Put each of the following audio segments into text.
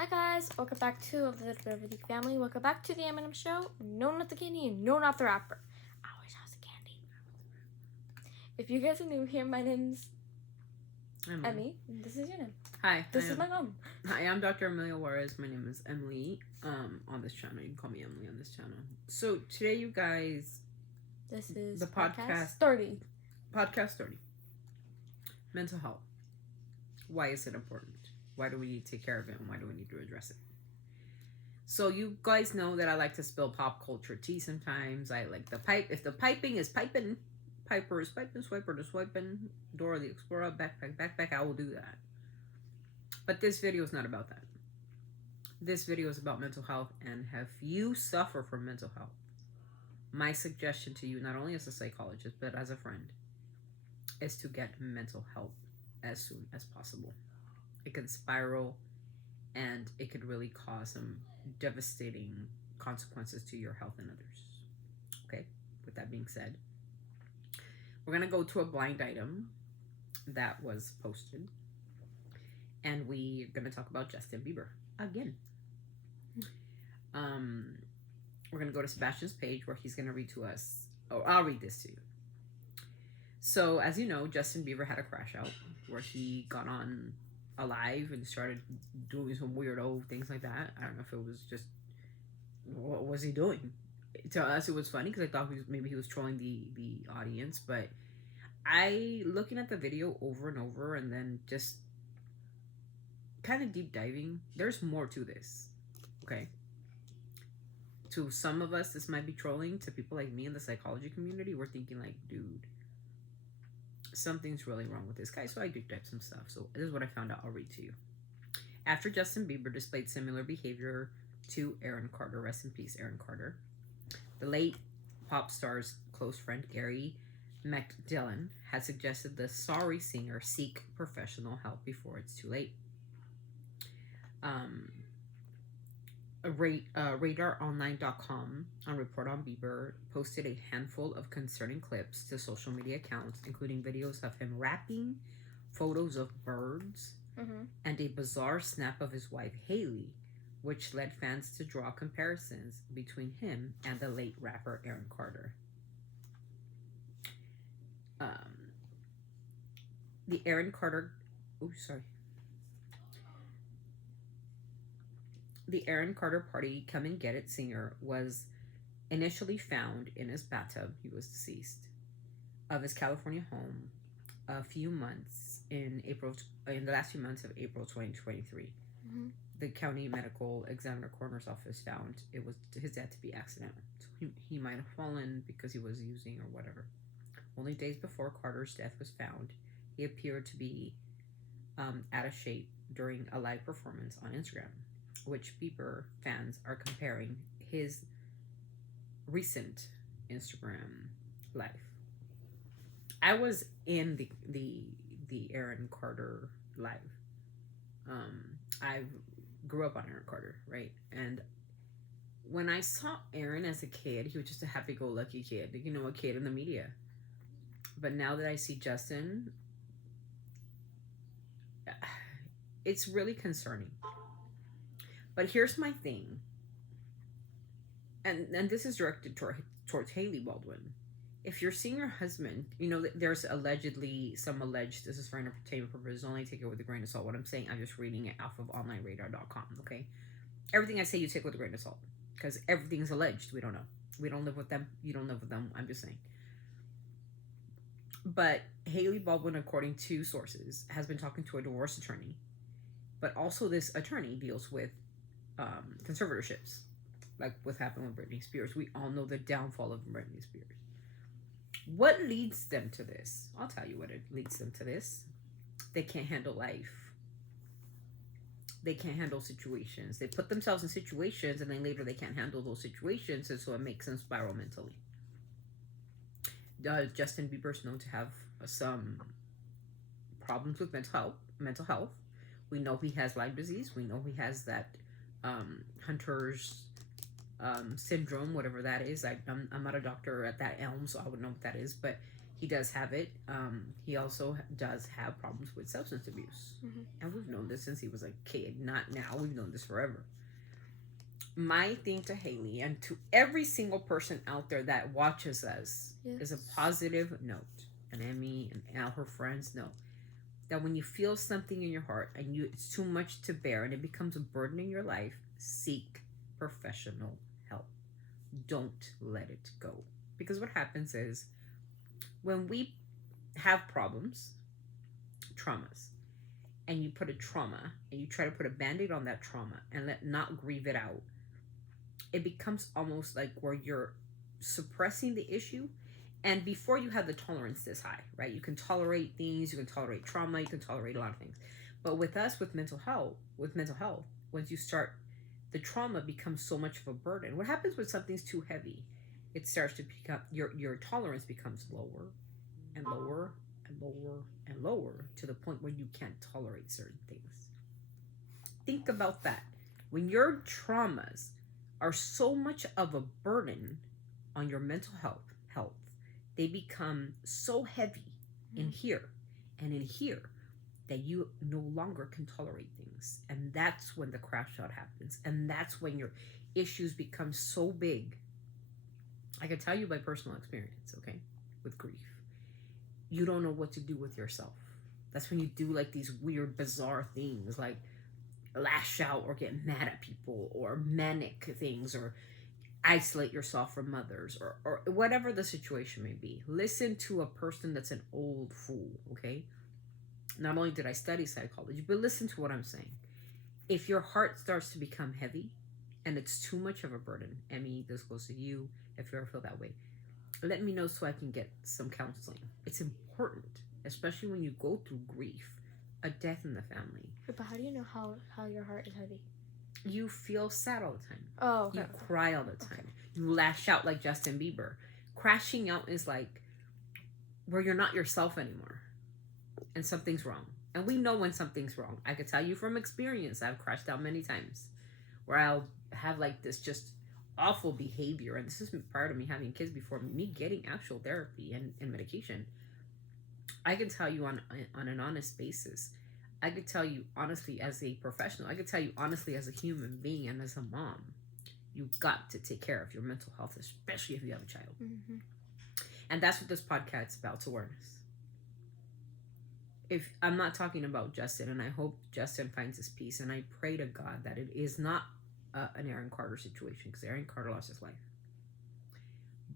Hi guys, welcome back to the Everything Family. Welcome back to the M&M Show. No, not the candy, and no, not the rapper. I wish I was the candy. If you guys are new here, my name's Emmy. This is your name. Hi. This is my mom. Hi, I'm Dr. Amelia Juarez. My name is Emily. On this channel, you can call me Emily on this channel. So today, you guys, this is the podcast 30. Podcast 30. Mental health. Why is it important? Why do we need to take care of it, and why do we need to address it? So you guys know that I like to spill pop culture tea sometimes. I like the pipe. If the piping is piping, Piper is piping, Swiper is swiping, Dora the Explorer, backpack, I will do that. But this video is not about that. This video is about mental health, and if you suffer from mental health, my suggestion to you, not only as a psychologist, but as a friend, is to get mental help as soon as possible. It can spiral, and it could really cause some devastating consequences to your health and others. Okay, with that being said, we're going to go to a blind item that was posted, and we're going to talk about Justin Bieber again. We're going to go to Sebastian's page where he's going to read to us. Oh, I'll read this to you. So, as you know, Justin Bieber had a crash out where he got on a live and started doing some weirdo things like that. I don't know if it was just, what was he doing? To us, it was funny because I thought maybe he was trolling the audience, but looking at the video over and over and then just kind of deep diving, there's more to this, okay? To some of us, this might be trolling. To people like me in the psychology community, we're thinking like, dude, something's really wrong with this guy. So I deep dived some stuff. So this is what I found out. I'll read to you. After Justin Bieber displayed similar behavior to Aaron Carter, rest in peace, Aaron Carter, the late pop star's close friend Gary McDillon had suggested the sorry singer seek professional help before it's too late. RadarOnline.com on Report on Bieber posted a handful of concerning clips to social media accounts, including videos of him rapping, photos of birds, and a bizarre snap of his wife Haley, which led fans to draw comparisons between him and the late rapper Aaron Carter. The Aaron Carter Party Come and Get It singer was initially found in his bathtub. He was deceased of his California home in the last few months of April 2023. The county medical examiner coroner's office found it was his death to be accidental. So he might have fallen because he was using or whatever. Only days before Carter's death was found, he appeared to be out of shape during a live performance on Instagram, which Bieber fans are comparing his recent Instagram live. I was in the Aaron Carter live. I grew up on Aaron Carter, right? And when I saw Aaron as a kid, he was just a happy-go-lucky kid, a kid in the media. But now that I see Justin, it's really concerning. But here's my thing, and this is directed towards Haley Baldwin. If you're seeing your husband, there's some alleged, this is for entertainment purposes, only take it with a grain of salt. What I'm saying, I'm just reading it off of onlineradar.com, okay? Everything I say, you take with a grain of salt, because everything's alleged. We don't know. We don't live with them. You don't live with them. I'm just saying. But Haley Baldwin, according to sources, has been talking to a divorce attorney. But also this attorney deals with conservatorships, like what happened with Britney Spears. We all know the downfall of Britney Spears. What leads them to this? I'll tell you what it leads them to this. They can't handle life. They can't handle situations. They put themselves in situations, and then later they can't handle those situations, and so it makes them spiral mentally. Justin Bieber's known to have some problems with mental health. We know he has Lyme disease. We know he has that Hunter's syndrome, whatever that is. I'm not a doctor at that elm, so I would know what that is. But He does have it. He also does have problems with substance abuse. And we've known this since he was a kid. Not now. We've known this forever. My thing to Haley and to every single person out there that watches us is a positive note. And Emmy and all her friends know that when you feel something in your heart and it's too much to bear and it becomes a burden in your life, seek professional help. Don't let it go. Because what happens is when we have problems, traumas, and you put a trauma and you try to put a band-aid on that trauma and not grieve it out, it becomes almost like where you're suppressing the issue. And before you have the tolerance this high, right? You can tolerate things, you can tolerate trauma, you can tolerate a lot of things. But with us, with mental health, once you start, the trauma becomes so much of a burden. What happens when something's too heavy? It starts to become, your tolerance becomes lower and lower and lower and lower to the point where you can't tolerate certain things. Think about that. When your traumas are so much of a burden on your mental health, they become so heavy in here and in here that you no longer can tolerate things. And that's when the crash out happens. And that's when your issues become so big. I can tell you by personal experience, okay, with grief. You don't know what to do with yourself. That's when you do like these weird, bizarre things like lash out or get mad at people or manic things or isolate yourself from others or whatever the situation may be. Listen to a person that's an old fool, okay? Not only did I study psychology, but listen to what I'm saying. If your heart starts to become heavy and it's too much of a burden, Emmy, this goes to you, if you ever feel that way, let me know so I can get some counseling. It's important, especially when you go through grief, a death in the family. But how do you know how your heart is heavy? You feel sad all the time. Oh, okay. You cry all the time. You lash out like Justin Bieber. Crashing out is like where you're not yourself anymore and something's wrong. And we know when something's wrong. I could tell you from experience, I've crashed out many times where I'll have like this just awful behavior. And this is prior to me having kids, before me getting actual therapy and medication. I can tell you on an honest basis, I could tell you honestly as a professional, I could tell you honestly as a human being and as a mom, you've got to take care of your mental health, especially if you have a child. And that's what this podcast is about, awareness. If I'm not talking about Justin, and I hope Justin finds his peace, and I pray to God that it is not an Aaron Carter situation, because Aaron Carter lost his life.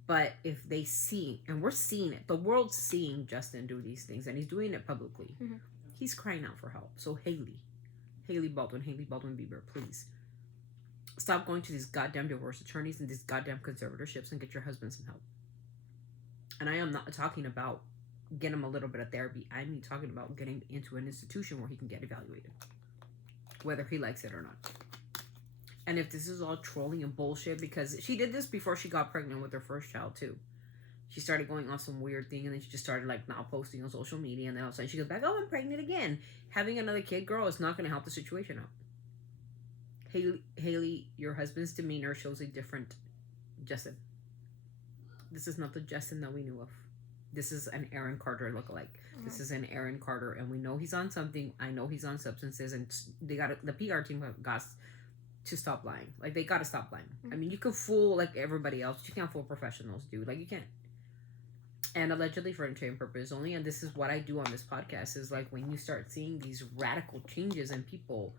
But if they see, and we're seeing it, the world's seeing Justin do these things, and he's doing it publicly. He's crying out for help. So Haley Baldwin Bieber, please stop going to these goddamn divorce attorneys and these goddamn conservatorships and get your husband some help. And I am not talking about get him a little bit of therapy. I'm talking about getting into an institution where he can get evaluated, whether he likes it or not. And if this is all trolling and bullshit, because she did this before she got pregnant with her first child too. She started going on some weird thing, and then she just started like not posting on social media, and then all of a sudden she goes back, oh, I'm pregnant again. Having another kid, girl, is not going to help the situation out. Haley, your husband's demeanor shows a different Justin. This is not the Justin that we knew of. This is an Aaron Carter lookalike. This is an Aaron Carter, and we know he's on something. I know he's on substances, and the PR team got to stop lying. Like, they got to stop lying. I mean, you can fool like everybody else. You can't fool professionals, dude. Like, you can't. And allegedly for entertainment purposes only, and this is what I do on this podcast, is like when you start seeing these radical changes in people,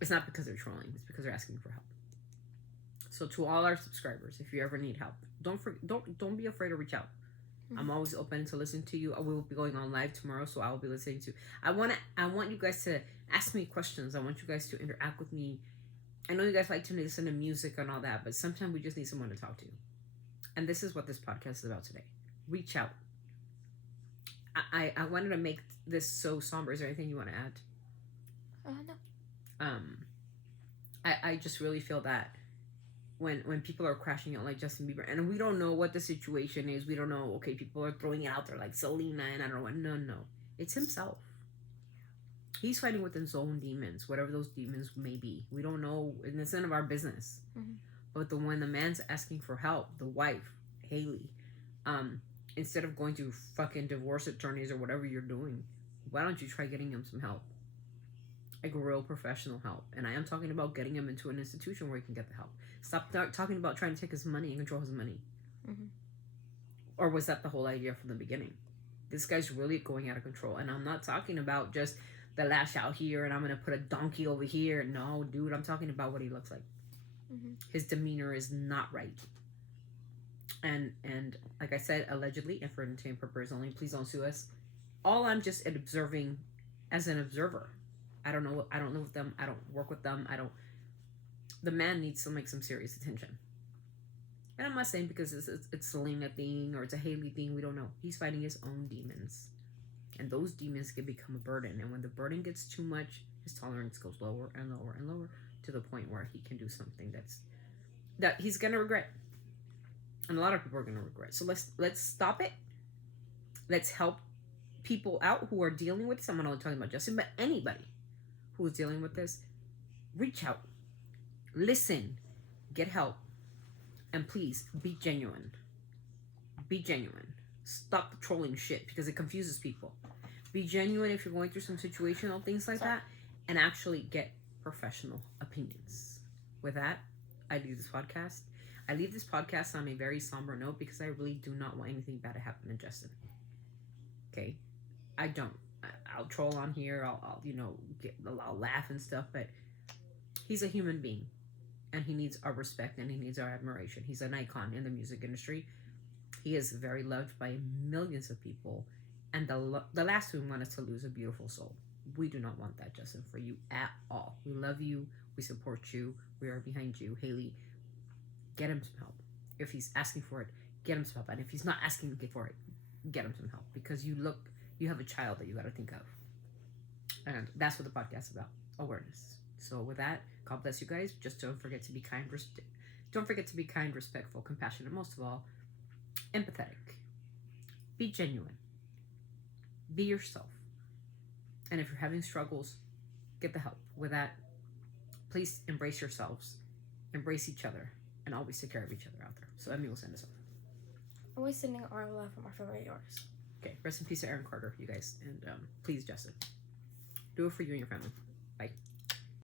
it's not because they're trolling, it's because they're asking for help. So to all our subscribers, if you ever need help, don't be afraid to reach out. I'm always open to listen to you. I will be going on live tomorrow, so I will be listening to. I want you guys to ask me questions. I want you guys to interact with me. I know you guys like to listen to music and all that, but sometimes we just need someone to talk to. And this is what this podcast is about today. Reach out. I wanted to make this so somber. Is there anything you want to add? No. I just really feel that when people are crashing out like Justin Bieber, and we don't know what the situation is, we don't know, okay, people are throwing it out there like Selena and I don't know what. No. It's himself. He's fighting with his own demons, whatever those demons may be. We don't know, and it's none of our business. But when the man's asking for help, the wife, Haley, instead of going to fucking divorce attorneys or whatever you're doing, why don't you try getting him some help? Like real professional help. And I am talking about getting him into an institution where he can get the help. Stop talking about trying to take his money and control his money. Mm-hmm. Or was that the whole idea from the beginning? This guy's really going out of control. And I'm not talking about just the lash out here and I'm going to put a donkey over here. No, dude, I'm talking about what he looks like. Mm-hmm. His demeanor is not right. And like I said, allegedly, and for entertainment purposes only, please don't sue us. All I'm just observing as an observer. I don't know. I don't live with them. I don't work with them. The man needs to make some serious attention. And I'm not saying because it's Selena thing or it's a Haley thing. We don't know. He's fighting his own demons. And those demons can become a burden. And when the burden gets too much, his tolerance goes lower and lower and lower to the point where he can do something that he's going to regret. And a lot of people are going to regret. So let's stop it. Let's help people out who are dealing with this. I'm not only talking about Justin, but anybody who is dealing with this. Reach out. Listen. Get help. And please, be genuine. Be genuine. Stop the trolling shit because it confuses people. Be genuine if you're going through some situational things like that. And actually get professional opinions. With that, I leave this podcast. I leave this podcast on a very somber note because I really do not want anything bad to happen to Justin. Okay? I don't. I'll troll on here. I'll laugh and stuff, but he's a human being. And he needs our respect and he needs our admiration. He's an icon in the music industry. He is very loved by millions of people. And the last thing we want is to lose a beautiful soul. We do not want that, Justin, for you at all. We love you. We support you. We are behind you. Haley, get him some help. If he's asking for it, get him some help. And if he's not asking for it, get him some help. Because you have a child that you got to think of. And that's what the podcast is about. Awareness. So with that, God bless you guys. Just don't forget to be kind. Don't forget to be kind, respectful, compassionate. Most of all, empathetic. Be genuine. Be yourself. And if you're having struggles, get the help. With that, please embrace yourselves, embrace each other, and always take care of each other out there. So Emmy will send us off. Always sending our love from our favorite yours. Okay, rest in peace to Aaron Carter, you guys. And please, Justin, do it for you and your family. Bye.